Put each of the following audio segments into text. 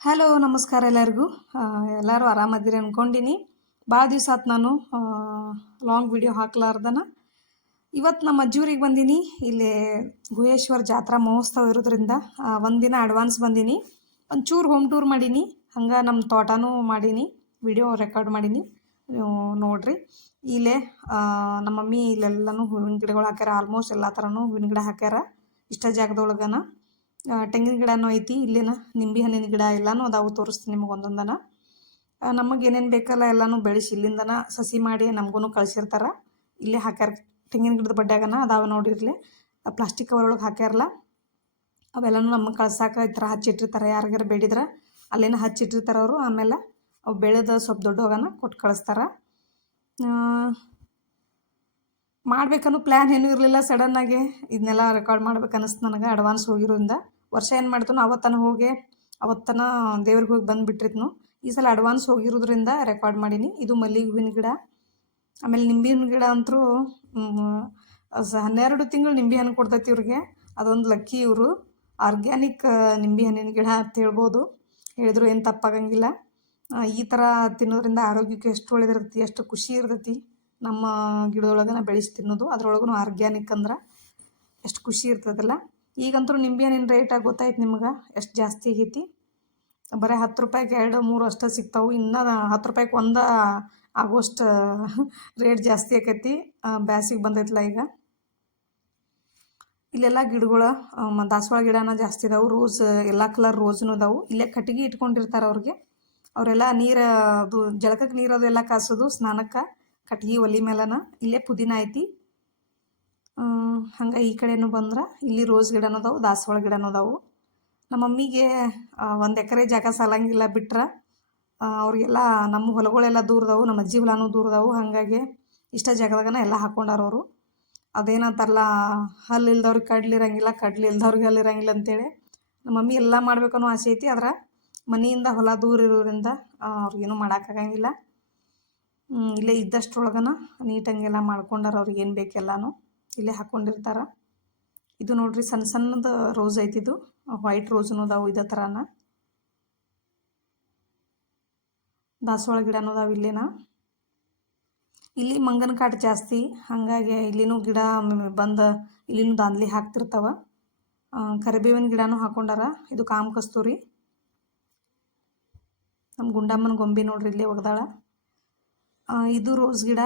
Hello ನಮಸ್ಕಾರ ಎಲ್ಲರಿಗೂ. ಎಲ್ಲರೂ ಆರಾಮದಿರಿ ಅಂದ್ಕೊಂಡಿನಿ. ಭಾಳ ದಿವಸ ಆತು ನಾನು ಲಾಂಗ್ ವಿಡಿಯೋ ಹಾಕ್ಲಾರ್ದನ. ಇವತ್ತು ನಮ್ಮ ಅಜ್ಜೂರಿಗೆ ಬಂದೀನಿ. ಇಲ್ಲಿ ಗುಹೇಶ್ವರ ಜಾತ್ರಾ ಮಹೋತ್ಸವ ಇರೋದ್ರಿಂದ ಒಂದಿನ ಅಡ್ವಾನ್ಸ್ ಬಂದೀನಿ. ಒಂಚೂರು ಹೋಮ್ ಟೂರ್ ಮಾಡೀನಿ. ಹಂಗೆ ನಮ್ಮ ತೋಟನೂ ಮಾಡೀನಿ, ವಿಡಿಯೋ ರೆಕಾರ್ಡ್ ಮಾಡೀನಿ. ನೀವು ನೋಡ್ರಿ. ಇಲ್ಲೇ ನಮ್ಮ ಮಮ್ಮಿ ಇಲ್ಲೆಲ್ಲನೂ ಹೂವಿನ ಗಿಡಗಳು ಹಾಕ್ಯಾರ. ಆಲ್ಮೋಸ್ಟ್ ಎಲ್ಲ ಥರನೂ ಹೂವಿನ ಗಿಡ ಹಾಕ್ಯಾರ. ಇಷ್ಟ ಜಾಗದೊಳಗನ ತೆಂಗಿನ ಗಿಡನೂ ಐತಿ. ಇಲ್ಲಿನ ನಿಂಬೆ ಹಣ್ಣಿನ ಗಿಡ ಎಲ್ಲನೂ ಅದಾವು. ತೋರಿಸ್ತೀನಿ ನಿಮಗೆ ಒಂದೊಂದನ. ನಮಗೆ ಏನೇನು ಬೇಕಲ್ಲ ಎಲ್ಲನೂ ಬೆಳೆಸಿ ಇಲ್ಲಿಂದನ ಸಸಿ ಮಾಡಿ ನಮಗೂ ಕಳಿಸಿರ್ತಾರೆ. ಇಲ್ಲೇ ಹಾಕ್ಯಾರ. ತೆಂಗಿನ ಗಿಡದ ಬಡ್ಡ್ಯಾಗನ ಅದಾವೆ ನೋಡಿರ್ಲಿ. ಪ್ಲಾಸ್ಟಿಕ್ ಕವರ್ ಒಳಗೆ ಹಾಕ್ಯಾರಲ್ಲ, ಅವೆಲ್ಲನೂ ನಮಗೆ ಕಳ್ಸಾಕ ಈ ಥರ ಹಚ್ಚಿಟ್ಟಿರ್ತಾರೆ. ಯಾರಿಗಾರ ಬೇಡಿದ್ರೆ ಅಲ್ಲೇನ ಹಚ್ಚಿಟ್ಟಿರ್ತಾರೆ ಅವರು. ಆಮೇಲೆ ಅವು ಬೆಳೆದ ಸ್ವಲ್ಪ ದೊಡ್ಡವಾಗನ ಕೊಟ್ಟು ಕಳಿಸ್ತಾರೆ. ಮಾಡ್ಬೇಕನ್ನೋ ಪ್ಲ್ಯಾನ್ ಏನೂ ಇರಲಿಲ್ಲ. ಸಡನ್ನಾಗಿ ಇದನ್ನೆಲ್ಲ ರೆಕಾರ್ಡ್ ಮಾಡ್ಬೇಕು ಅನ್ನಿಸ್ತು ನನಗೆ. ಅಡ್ವಾನ್ಸ್ ಹೋಗಿರೋದ್ರಿಂದ ವರ್ಷ ಏನು ಮಾಡ್ತಾನೋ ಅವತ್ತನ ದೇವ್ರಿಗೆ ಹೋಗಿ ಬಂದುಬಿಟ್ಟಿರ್ತೀನು. ಈ ಸಲ ಅಡ್ವಾನ್ಸ್ ಹೋಗಿರೋದ್ರಿಂದ ರೆಕಾರ್ಡ್ ಮಾಡೀನಿ. ಇದು ಮಲ್ಲಿಗೆ ಹೂವಿನ ಗಿಡ. ಆಮೇಲೆ ನಿಂಬೆ ಹಣ್ಣು ಗಿಡ ಅಂತರೂ 12 ತಿಂಗಳು ನಿಂಬೆ ಹಣ್ಣು ಕೊಡ್ತೈತಿ ಇವ್ರಿಗೆ. ಅದೊಂದು ಲಕ್ಕಿ. ಇವರು ಆರ್ಗ್ಯಾನಿಕ್ ನಿಂಬೆ ಹಣ್ಣಿನ ಗಿಡ ಅಂತ ಹೇಳ್ಬೋದು. ಹೇಳಿದ್ರು ಏನು ತಪ್ಪಾಗಂಗಿಲ್ಲ. ಈ ಥರ ತಿನ್ನೋದ್ರಿಂದ ಆರೋಗ್ಯಕ್ಕೆ ಎಷ್ಟು ಒಳ್ಳೇದಿರ್ತೈತಿ, ಎಷ್ಟು ಖುಷಿ ಇರ್ತೈತಿ. ನಮ್ಮ ಗಿಡದೊಳಗನ ಬೆಳೆಸಿ ತಿನ್ನೋದು, ಅದರೊಳಗೂ ಆರ್ಗ್ಯಾನಿಕ್ ಅಂದ್ರೆ ಎಷ್ಟು ಖುಷಿ ಇರ್ತದಲ್ಲ. ಈಗಂತೂ ನಿಂಬೆ ಹಣ್ಣಿನ ರೇಟಾಗಿ ಗೊತ್ತಾಯ್ತು ನಿಮ್ಗೆ ಎಷ್ಟು ಜಾಸ್ತಿ ಆಗೈತಿ. ಬರೀ 10 ರೂಪಾಯಿಗೆ 2-3 ಅಷ್ಟೇ ಸಿಗ್ತಾವೆ. ಇನ್ನೂ 10 ರೂಪಾಯಿಗೆ ಒಂದು ಆಗೋಷ್ಟು ರೇಟ್ ಜಾಸ್ತಿ ಆಕೈತಿ. ಬ್ಯಾಸಿಗೆ ಬಂದೈತಲ್ಲ ಈಗ. ಇಲ್ಲೆಲ್ಲ ಗಿಡಗಳು ದಾಸವಾಳ ಗಿಡನ ಜಾಸ್ತಿ ಇದಾವೆ. ರೋಸ್, ಎಲ್ಲ ಕಲರ್ ರೋಸ್ನೂ ಇದಾವೆ. ಇಲ್ಲೇ ಕಟ್ಟಿಗೆ ಇಟ್ಕೊಂಡಿರ್ತಾರೆ ಅವ್ರಿಗೆ. ಅವರೆಲ್ಲ ನೀರು, ಅದು ಜಳಕಕ್ಕೆ ನೀರು ಅದೆಲ್ಲ ಕಾಸೋದು ಸ್ನಾನಕ್ಕೆ ಕಟ್ಟಿಗೆ ಒಲೆ ಮೇಲನ. ಇಲ್ಲೇ ಪುದೀನ ಐತಿ. ಹಂಗೆ ಈ ಕಡೆನೂ ಬಂದ್ರೆ ಇಲ್ಲಿ ರೋಸ್ ಗಿಡನೂ ಅದಾವೆ, ದಾಸವಾಳ ಗಿಡನೂ ಅದಾವೆ. ನಮ್ಮ ಮಮ್ಮಿಗೆ 1 ಎಕರೆ ಜಾಗ ಸಾಲಂಗಿಲ್ಲ ಬಿಟ್ರೆ. ಅವ್ರಿಗೆಲ್ಲ ನಮ್ಮ ಹೊಲಗಳೆಲ್ಲ ದೂರದವು, ನಮ್ಮ ಅಜ್ಜಿ ಹೊಲನೂ ದೂರದವು. ಹಾಗಾಗಿ ಇಷ್ಟ ಜಾಗದಾಗನ ಎಲ್ಲ ಹಾಕ್ಕೊಂಡಾರ ಅವರು. ಅದೇನಂತಾರಲ್ಲ, ಹಲ್ಲು ಇಲ್ದವ್ರಿಗೆ ಕಡ್ಲಿರಂಗಿಲ್ಲ, ಕಡ್ಲಿ ಇಲ್ದವ್ರಿಗೆ ಹಲ್ಲಿರಂಗಿಲ್ಲ ಅಂತೇಳಿ. ನಮ್ಮ ಮಮ್ಮಿ ಎಲ್ಲ ಮಾಡ್ಬೇಕನ್ನೋ ಆಸೆ ಐತಿ. ಆದ್ರೆ ಮನೆಯಿಂದ ಹೊಲ ದೂರ ಇರೋದ್ರಿಂದ ಅವ್ರಿಗೇನು ಮಾಡೋಕ್ಕಾಗಂಗಿಲ್ಲ. ಇಲ್ಲೇ ಇದ್ದಷ್ಟ್ರೊಳಗನ ನೀಟಂಗೆಲ್ಲ ಮಾಡ್ಕೊಂಡಾರ. ಅವ್ರಿಗೆ ಏನು ಬೇಕೆಲ್ಲನೂ ಇಲ್ಲೇ ಹಾಕ್ಕೊಂಡಿರ್ತಾರೆ. ಇದು ನೋಡ್ರಿ, ಸಣ್ಣ ಸಣ್ಣದು ರೋಸ್ ಐತಿದು. ವೈಟ್ ರೋಸ್ನೂ ಅದಾವು ಇದೇ ಥರನ. ದಾಸವಾಳ ಗಿಡನೂ ಅದಾವೆ ಇಲ್ಲೇನ. ಇಲ್ಲಿ ಮಂಗನ ಕಾಟ ಜಾಸ್ತಿ. ಹಾಗಾಗಿ ಇಲ್ಲಿನೂ ಗಿಡ ಬಂದು ಇಲ್ಲಿನೂ ದಾಂದ್ಲಿ ಹಾಕ್ತಿರ್ತಾವೆ. ಕರಿಬೇವಿನ ಗಿಡನೂ ಹಾಕ್ಕೊಂಡಾರ. ಇದು ಕಾಮ ಕಸ್ತೂರಿ. ನಮ್ಮ ಗುಂಡಮ್ಮನ ಗೊಂಬೆ ನೋಡ್ರಿ ಇಲ್ಲೇ ಒಗ್ದಾಳ. ಇದು ರೋಸ್ ಗಿಡ,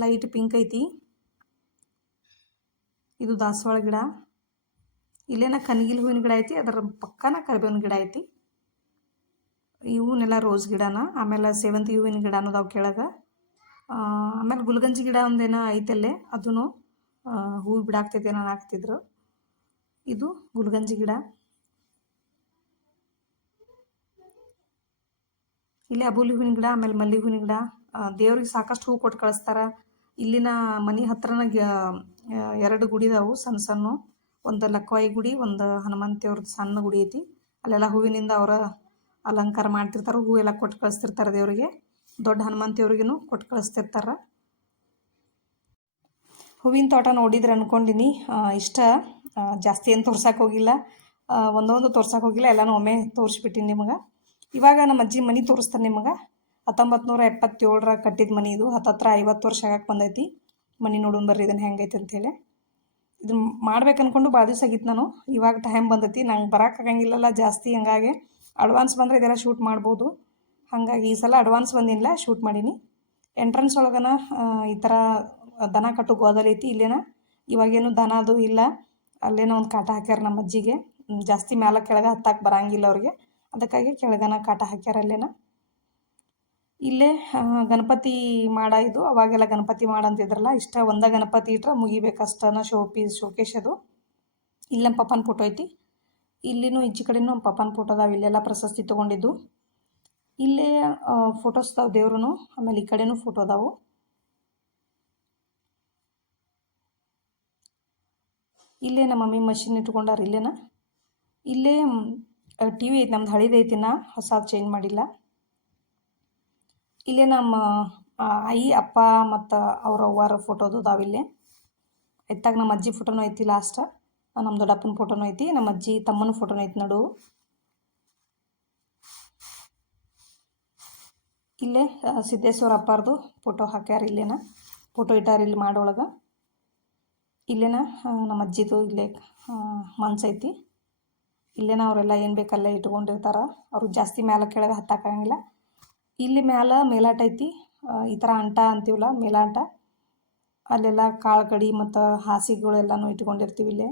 ಲೈಟ್ ಪಿಂಕ್ ಐತಿ. ಇದು ದಾಸವಾಳ ಗಿಡ. ಇಲ್ಲೇನ ಕನಗಿಲ್ ಹೂವಿನ ಗಿಡ ಐತಿ, ಅದರ ಪಕ್ಕನ ಕರಿಬೇವಿನ ಗಿಡ ಐತಿ. ಇವನ್ನೆಲ್ಲ ರೋಸ್ ಗಿಡನ. ಆಮೇಲೆ ಸೇವಂತಿ ಹೂವಿನ ಗಿಡನೂ ಅದಾವೆ ಕೆಳಗೆ. ಆಮೇಲೆ ಗುಲ್ಗಂಜಿ ಗಿಡ ಒಂದೇನೋ ಐತಲ್ಲೇ, ಅದೂ ಹೂವು ಬಿಡಾಕ್ತೈತೆ ಏನೋ ಹಾಕ್ತಿದ್ರು. ಇದು ಗುಲ್ಗಂಜಿ ಗಿಡ. ಇಲ್ಲೇ ಅಬೂಲಿ ಹೂವಿನ ಗಿಡ, ಆಮೇಲೆ ಮಲ್ಲಿಗೆ ಹೂವಿನ ಗಿಡ. ದೇವ್ರಿಗೆ ಸಾಕಷ್ಟು ಹೂವು ಕೊಟ್ಟು ಕಳಿಸ್ತಾರೆ. ಇಲ್ಲಿನ ಮನೆ ಹತ್ರನ 2 ಗುಡಿ ಇದಾವೆ ಸಣ್ಣ ಸಣ್ಣ. ಒಂದು ಲಕ್ವಾಯಿ ಗುಡಿ, ಒಂದು ಹನುಮಂತೇವ್ರದ್ದು ಸಣ್ಣ ಗುಡಿ ಐತಿ. ಅಲ್ಲೆಲ್ಲ ಹೂವಿನಿಂದ ಅವರ ಅಲಂಕಾರ ಮಾಡ್ತಿರ್ತಾರೆ. ಹೂವೆಲ್ಲ ಕೊಟ್ಟು ಕಳಿಸ್ತಿರ್ತಾರೆ ದೇವರಿಗೆ. ದೊಡ್ಡ ಹನುಮಂತೇವ್ರಿಗೂ ಕೊಟ್ಟು ಕಳಿಸ್ತಿರ್ತಾರೆ. ಹೂವಿನ ತೋಟ ನೋಡಿದ್ರೆ ಅಂದ್ಕೊಂಡಿನಿ. ಇಷ್ಟ ಜಾಸ್ತಿ ಏನು ತೋರ್ಸಕ್ಕೆ ಹೋಗಿಲ್ಲ. ಒಂದೊಂದು ತೋರ್ಸಕ್ಕೆ ಹೋಗಿಲ್ಲ, ಎಲ್ಲನೂ ಒಮ್ಮೆ ತೋರಿಸ್ಬಿಟ್ಟಿನಿ ನಿಮಗೆ. ಇವಾಗ ನಮ್ಮ ಅಜ್ಜಿ ಮನೆ ತೋರಿಸ್ತಾರೆ ನಿಮಗೆ. 1977 ಕಟ್ಟಿದ ಮನೆ ಇದು. ಹತ್ತತ್ರ 50 ವರ್ಷ ಆಗಕ್ಕೆ ಬಂದೈತಿ. ಮನೆ ನೋಡೋಣ ಬರ್ರಿ ಇದನ್ನು ಹೆಂಗೈತೆ ಅಂಥೇಳಿ. ಇದನ್ನು ಮಾಡ್ಬೇಕು ಅಂದ್ಕೊಂಡು ಭಾಳ ದಿವಸ ಆಗಿತ್ತು ನಾನು. ಇವಾಗ ಟೈಮ್ ಬಂದೈತಿ. ನಂಗೆ ಬರೋಕ್ಕಾಗಂಗಿಲ್ಲಲ್ಲ ಜಾಸ್ತಿ. ಹಂಗಾಗಿ ಅಡ್ವಾನ್ಸ್ ಬಂದರೆ ಇದೆಲ್ಲ ಶೂಟ್ ಮಾಡ್ಬೋದು. ಹಾಗಾಗಿ ಈ ಸಲ ಅಡ್ವಾನ್ಸ್ ಬಂದಿಲ್ಲ, ಶೂಟ್ ಮಾಡೀನಿ. ಎಂಟ್ರೆನ್ಸ್ ಒಳಗನ ಈ ಥರ ದನ ಕಟ್ಟು ಗೋದಲ್ ಐತಿ. ಇಲ್ಲೇನ ಇವಾಗೇನು ದನ ಅದು ಇಲ್ಲ. ಅಲ್ಲೇನೋ ಒಂದು ಕಾಟ ಹಾಕ್ಯಾರ ನಮ್ಮ ಅಜ್ಜಿಗೆ. ಜಾಸ್ತಿ ಮ್ಯಾಲ ಕೆಳಗೆ ಹತ್ತಕ್ಕೆ ಬರೋಂಗಿಲ್ಲ ಅವ್ರಿಗೆ. ಅದಕ್ಕಾಗಿ ಕೆಳಗನ ಕಾಟ ಹಾಕ್ಯಾರ ಅಲ್ಲೇನ. ಇಲ್ಲೇ ಗಣಪತಿ ಮಾಡ ಇದು. ಅವಾಗೆಲ್ಲ ಗಣಪತಿ ಮಾಡಂತಿದ್ರಲ್ಲ, ಇಷ್ಟ ಒಂದೇ ಗಣಪತಿ ಇಟ್ರೆ ಮುಗಿಬೇಕಷ್ಟನ. ಶೋಕೇಶ್ ಅದು. ಇಲ್ಲಿ ನಮ್ಮ ಪಪ್ಪನ ಫೋಟೋ ಐತಿ. ಇಲ್ಲಿನೂ ಈಚೆ ಕಡೆನೂ ನಮ್ಮ ಪಪ್ಪನ ಫೋಟೋ ಅದಾವೆ. ಇಲ್ಲೆಲ್ಲ ಪ್ರಶಸ್ತಿ ತೊಗೊಂಡಿದ್ದು. ಇಲ್ಲೇ ಫೋಟೋಸ್ ಅದಾವೆ ದೇವ್ರೂ. ಆಮೇಲೆ ಈ ಕಡೆನೂ ಫೋಟೋ ಅದಾವು. ಇಲ್ಲೇ ನಮ್ಮ ಮಮ್ಮಿ ಮಷಿನ್ ಇಟ್ಕೊಂಡಾರ ಇಲ್ಲೇನ. ಇಲ್ಲೇ TV ಐತಿ ನಮ್ದು, ಹಳಿದೈತಿನ, ಹೊಸದು ಚೇಂಜ್ ಮಾಡಿಲ್ಲ. ಇಲ್ಲೇ ನಮ್ಮ ಆಯಿ ಅಪ್ಪ ಮತ್ತು ಅವ್ರ ಅವ್ವಾರ ಫೋಟೋದು ಅದಾವಿಲ್ಲೇ. ಎತ್ತಾಗ ನಮ್ಮ ಅಜ್ಜಿ ಫೋಟೋನೂ ಐತಿ ಲಾಸ್ಟ್. ನಮ್ಮ ದೊಡ್ಡಪ್ಪನ ಫೋಟೋನೂ ಐತಿ. ನಮ್ಮ ಅಜ್ಜಿ ತಮ್ಮನ ಫೋಟೋನೂ ಐತಿ ನಡು. ಇಲ್ಲೇ ಸಿದ್ದೇಶ್ವರ ಅಪ್ಪಾರ್ದು ಫೋಟೋ ಹಾಕ್ಯಾರ. ಇಲ್ಲೇನ ಫೋಟೋ ಇಟ್ಟಾರ ಇಲ್ಲಿ ಮಾಡೊಳಗೆ. ಇಲ್ಲೇನ ನಮ್ಮ ಅಜ್ಜಿದು ಇಲ್ಲೇ ಮನ್ಸೈತಿ. ಇಲ್ಲೇನ ಅವರೆಲ್ಲ ಏನು ಬೇಕಲ್ಲ ಇಟ್ಕೊಂಡಿರ್ತಾರೆ. ಅವ್ರು ಜಾಸ್ತಿ ಮ್ಯಾಲ ಕೆಳಗೆ ಹತ್ತಾಕಂಗಿಲ್ಲ. ಇಲ್ಲಿ ಮೇಲಾಟ ಐತಿ. ಈ ಥರ ಅಂಟ ಅಂತೀವಲ್ಲ ಮೇಲಾಟ, ಅಲ್ಲೆಲ್ಲ ಕಾಳು ಕಡಿ ಮತ್ತು ಹಾಸಿಗೆಗಳೆಲ್ಲನೂ ಇಟ್ಕೊಂಡಿರ್ತೀವಿ. ಇಲ್ಲೇ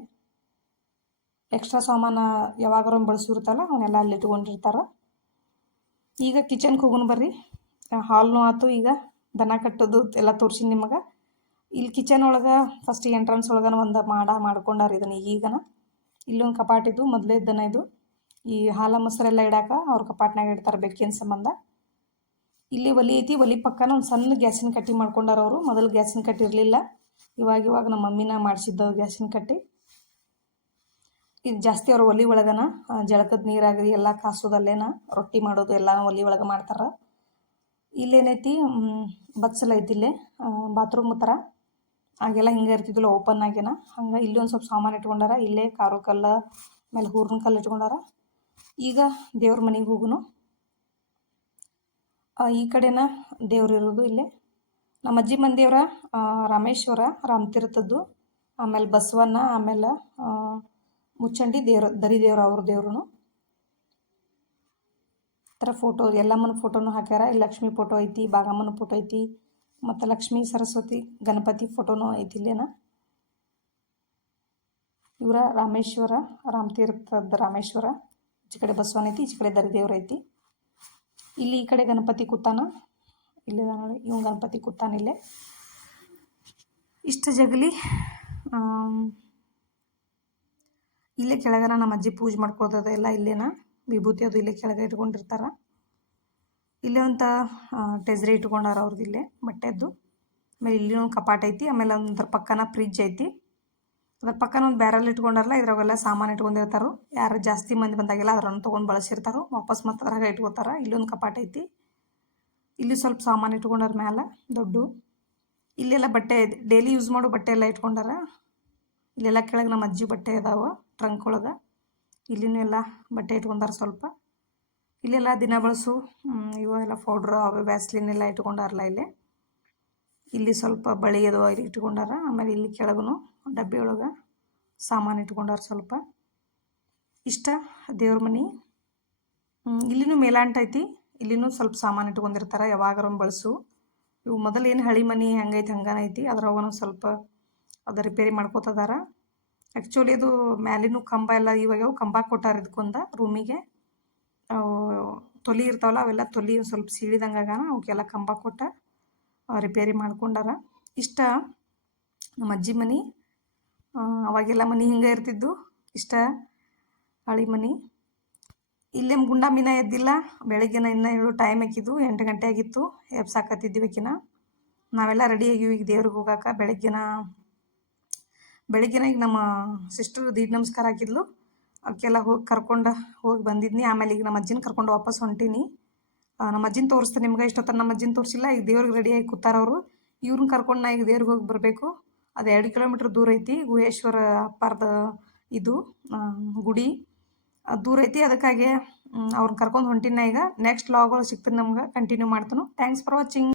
ಎಕ್ಸ್ಟ್ರಾ ಸಾಮಾನು ಯಾವಾಗಾರ ಬಳಸಿರ್ತಲ್ಲ ಅವನ್ನೆಲ್ಲ ಅಲ್ಲಿ ಇಟ್ಕೊಂಡಿರ್ತಾರೆ. ಈಗ ಕಿಚನ್ಗೆ ಹೋಗೋಣ ಬರ್ರಿ. ಹಾಲ್ನೂ ಆಯ್ತು. ಈಗ ದನ ಕಟ್ಟೋದು ಎಲ್ಲ ತೋರಿಸಿ ನಿಮಗೆ. ಇಲ್ಲಿ ಕಿಚನ್ ಒಳಗೆ ಫಸ್ಟ್ ಎಂಟ್ರೆನ್ಸ್ ಒಳಗನ ಒಂದು ಮಾಡ್ಕೊಂಡಾರ ಇದನ್ನು. ಈಗನ ಇಲ್ಲೊಂದು ಕಪಾಟಿದ್ದು ಮೊದಲೇ ದನ ಇದು. ಈ ಹಾಲು ಮೊಸರೆಲ್ಲ ಇಡಾಕ ಅವ್ರ ಕಪಾಟ್ನಾಗ ಇಡ್ತಾರೆ ಬೆಕ್ಕಿನ ಸಂಬಂಧ. ಇಲ್ಲಿ ಒಲಿ ಐತಿ. ಒಲಿ ಪಕ್ಕನ ಒಂದು ಸಣ್ಣ ಗ್ಯಾಸಿನ ಕಟ್ಟಿ ಮಾಡ್ಕೊಂಡಾರ ಅವರು. ಮೊದಲು ಗ್ಯಾಸಿನ ಕಟ್ಟಿ ಇರಲಿಲ್ಲ. ಇವಾಗ ನಮ್ಮ ಮಮ್ಮಿನ ಮಾಡಿಸಿದ್ದ ಗ್ಯಾಸಿನ ಕಟ್ಟಿ. ಇದು ಜಾಸ್ತಿ ಅವ್ರು ಒಲಿ ಒಳಗನ ಜಳಕದ ನೀರಾಗಲಿ ಎಲ್ಲ ಕಾಸೋದಲ್ಲೇನ ರೊಟ್ಟಿ ಮಾಡೋದು ಎಲ್ಲ ಒಲಿ ಒಳಗೆ ಮಾಡ್ತಾರೆ. ಇಲ್ಲೇನೈತಿ ಬಚ್ಚಲೈತಿ. ಇಲ್ಲೇ ಬಾತ್ರೂಮ್ ಥರ ಆಗೆಲ್ಲ ಹಿಂಗೆ ಇರ್ತಿದ್ದಿಲ್ಲ ಓಪನ್ ಆಗೇನ. ಹಂಗೆ ಇಲ್ಲಿ ಒಂದು ಸ್ವಲ್ಪ ಸಾಮಾನು ಇಟ್ಕೊಂಡಾರ. ಇಲ್ಲೇ ಕಾರು ಕಲ್ಲ ಆಮೇಲೆ ಹೂರ್ನ ಕಲ್ಲು ಇಟ್ಕೊಂಡಾರ. ಈಗ ದೇವ್ರ ಮನೆಗೆ ಹೋಗುನು. ಈ ಕಡೆನ ದೇವ್ರು ಇರೋದು ಇಲ್ಲೇ. ನಮ್ಮ ಅಜ್ಜಿ ಮಂದಿಯವರ ರಾಮೇಶ್ವರ ರಾಮತೀರ್ಥದ್ದು, ಆಮೇಲೆ ಬಸವಣ್ಣ, ಆಮೇಲೆ ಮುಚ್ಚಂಡಿ ದರಿ ದೇವ್ರು ಅವ್ರ ದೇವ್ರು. ಈ ಥರ ಫೋಟೋ ಎಲ್ಲಮ್ಮನ ಫೋಟೋನು ಹಾಕ್ಯಾರ. ಇಲ್ಲಿ ಲಕ್ಷ್ಮಿ ಫೋಟೋ ಐತಿ, ಬಾಗಮ್ಮನ ಫೋಟೋ ಐತಿ, ಮತ್ತು ಲಕ್ಷ್ಮೀ ಸರಸ್ವತಿ ಗಣಪತಿ ಫೋಟೋನು ಐತಿ ಇಲ್ಲೇನ. ಇವರ ರಾಮೇಶ್ವರ ರಾಮತೀರ್ಥದ ರಾಮೇಶ್ವರ. ಈಚೆ ಕಡೆ ಬಸವಣ್ಣ ಐತಿ, ಈಚೆ ಕಡೆ ದರಿದೇವ್ರು ಐತಿ. ಇಲ್ಲಿ ಈ ಕಡೆ ಗಣಪತಿ ಕೂತಾನ. ಇಲ್ಲಿ ನೋಡಿ ಇವ್ ಗಣಪತಿ ಕೂತಾನ ಇಲ್ಲೇ. ಇಷ್ಟ ಜಗಲಿ ಇಲ್ಲೇ ಕೆಳಗನ ನಮ್ಮ ಅಜ್ಜಿ ಪೂಜೆ ಮಾಡ್ಕೊಳ್ತದ ಎಲ್ಲ ಇಲ್ಲೇನ. ವಿಭೂತಿ ಅದು ಇಲ್ಲೇ ಕೆಳಗೆ ಇಟ್ಕೊಂಡಿರ್ತಾರೆ. ಇಲ್ಲೇ ಒಂದು ಟೆಜ್ರಿ ಇಟ್ಕೊಂಡಾರ ಅವ್ರದ್ದು ಇಲ್ಲೇ ಬಟ್ಟೆದ್ದು. ಆಮೇಲೆ ಇಲ್ಲಿ ಒಂದು ಕಪಾಟ್ ಐತಿ. ಆಮೇಲೆ ಒಂದ್ರ ಪಕ್ಕನ ಫ್ರಿಜ್ ಐತಿ. ಅದ್ರ ಪಕ್ಕನ ಒಂದು ಬ್ಯಾರಲ್ ಇಟ್ಕೊಂಡಾರಲ್ಲ, ಇದ್ರಾಗೆಲ್ಲ ಸಾಮಾನು ಇಟ್ಕೊಂಡಿರ್ತಾರೋ. ಯಾರು ಜಾಸ್ತಿ ಮಂದಿ ಬಂದಾಗೆಲ್ಲ ಅದನ್ನು ತೊಗೊಂಡು ಬಳಸಿರ್ತಾರೋ, ವಾಪಸ್ ಮತ್ತೆ ಅದ್ರಾಗ ಇಟ್ಕೋತಾರೆ. ಇಲ್ಲೊಂದು ಕಪಾಟ್ ಐತಿ. ಇಲ್ಲಿ ಸ್ವಲ್ಪ ಸಾಮಾನು ಇಟ್ಕೊಂಡಾರ ಮ್ಯಾಲೆ ದೊಡ್ಡ. ಇಲ್ಲೆಲ್ಲ ಬಟ್ಟೆ ಡೈಲಿ ಯೂಸ್ ಮಾಡೋ ಬಟ್ಟೆ ಎಲ್ಲ ಇಟ್ಕೊಂಡಾರ. ಇಲ್ಲೆಲ್ಲ ಕೆಳಗೆ ನಮ್ಮ ಅಜ್ಜಿ ಬಟ್ಟೆ ಅದಾವ ಟ್ರಂಕ್ ಒಳಗೆ. ಇಲ್ಲಿನೂ ಎಲ್ಲ ಬಟ್ಟೆ ಇಟ್ಕೊಂಡಾರ ಸ್ವಲ್ಪ. ಇಲ್ಲೆಲ್ಲ ದಿನ ಬಳಸು ಇವೆಲ್ಲ ಪೌಡ್ರು ಅವು ವ್ಯಾಸ್ಲಿನ್ ಎಲ್ಲ ಇಟ್ಕೊಂಡಾರಲ್ಲ ಇಲ್ಲೇ. ಇಲ್ಲಿ ಸ್ವಲ್ಪ ಬಳಿ ಅದು ಇಲ್ಲಿ ಇಟ್ಕೊಂಡಾರ. ಆಮೇಲೆ ಇಲ್ಲಿ ಕೆಳಗೂ ಡಬ್ಬಿ ಒಳಗೆ ಸಾಮಾನು ಇಟ್ಕೊಂಡಾರ ಸ್ವಲ್ಪ. ಇಷ್ಟ ದೇವ್ರ ಮನೆ. ಇಲ್ಲಿನೂ ಮೇಲಾಂಟ ಐತಿ. ಇಲ್ಲಿನೂ ಸ್ವಲ್ಪ ಸಾಮಾನು ಇಟ್ಕೊಂಡಿರ್ತಾರೆ ಯಾವಾಗಾರ ಬಳಸು. ಇವು ಮೊದಲು ಏನು ಹಳಿ ಮನೆ ಹಂಗೈತಿ ಹಂಗನ ಐತಿ. ಅದ್ರೊಳಗೂ ಸ್ವಲ್ಪ ಅದು ರಿಪೇರಿ ಮಾಡ್ಕೋತದಾರ. ಆ್ಯಕ್ಚುಲಿ ಅದು ಮ್ಯಾಲಿನೂ ಕಂಬ ಎಲ್ಲ ಇವಾಗ ಕಂಬ ಕೊಟ್ಟಾರ ಇದಕ್ಕೊಂದು ರೂಮಿಗೆ. ಅವು ತೊಲಿ ಇರ್ತಾವಲ್ಲ ಅವೆಲ್ಲ ತೊಲಿ ಸ್ವಲ್ಪ ಸೀಳಿದಂಗಾಗ ಅವಕ್ಕೆಲ್ಲ ಕಂಬ ಕೊಟ್ಟ ರಿಪೇರಿ ಮಾಡ್ಕೊಂಡಾರ. ಇಷ್ಟ ನಮ್ಮ ಅಜ್ಜಿ ಮನೆ. ಅವಾಗೆಲ್ಲ ಮನೆ ಹಿಂಗೆ ಇರ್ತಿದ್ದು. ಇಷ್ಟ ಹಳಿ ಮನೆ. ಇಲ್ಲೇ ಗುಂಡ ಮೀನ ಎದ್ದಿಲ್ಲ. ಬೆಳಗ್ಗೆನ ಇನ್ನೂ ಹೇಳು ಟೈಮ್ ಹಾಕಿದ್ದು 8 ಗಂಟೆ ಆಗಿತ್ತು. ಎಬ್ಸಾಕತ್ತಿದ್ವಿ ಆಕಿನ. ನಾವೆಲ್ಲ ರೆಡಿ ಆಗಿವಿ ಈಗ ದೇವ್ರಿಗೆ ಹೋಗಾಕ. ಬೆಳಗ್ಗೆನ ಈಗ ನಮ್ಮ ಸಿಸ್ಟರ್ ದೀಡ್ ನಮಸ್ಕಾರ ಹಾಕಿದ್ಲು. ಅವಕ್ಕೆಲ್ಲ ಹೋಗಿ ಬಂದಿದ್ನಿ. ಆಮೇಲೆ ಈಗ ನಮ್ಮ ಅಜ್ಜಿನ ಕರ್ಕೊಂಡು ವಾಪಸ್ ಹೊಂಟೀನಿ. ನಮ್ಮ ಅಜ್ಜಿನ ತೋರಿಸ್ತೀನಿ ನಿಮ್ಗೆ. ಇಷ್ಟೊತ್ತ ನಮ್ಮ ಅಜ್ಜಿನ ತೋರಿಸಿಲ್ಲ. ಈಗ ದೇವ್ರಿಗೆ ರೆಡಿಯಾಗಿ ಕೂತಾರವರು. ಇವ್ರನ್ನ ಕರ್ಕೊಂಡು ನಾ ಈಗ ದೇವ್ರಿಗೆ ಹೋಗಿ ಬರಬೇಕು. ಅದು 2 ಕಿಲೋಮೀಟ್ರ್ ದೂರ ಐತಿ. ಗುಹೇಶ್ವರ ಅಪ್ಪಾರ್ದ ಇದು ಗುಡಿ ದೂರ ಐತಿ. ಅದಕ್ಕಾಗಿ ಅವ್ರನ್ನ ಕರ್ಕೊಂಡು ಹೊಂಟಿನ. ಈಗ ನೆಕ್ಸ್ಟ್ ವ್ಲಾಗ್ ಒಳಗೆ ಸಿಗ್ತೀನಿ ನಮ್ಗೆ. ಕಂಟಿನ್ಯೂ ಮಾಡ್ತಾನು. Thanks for watching.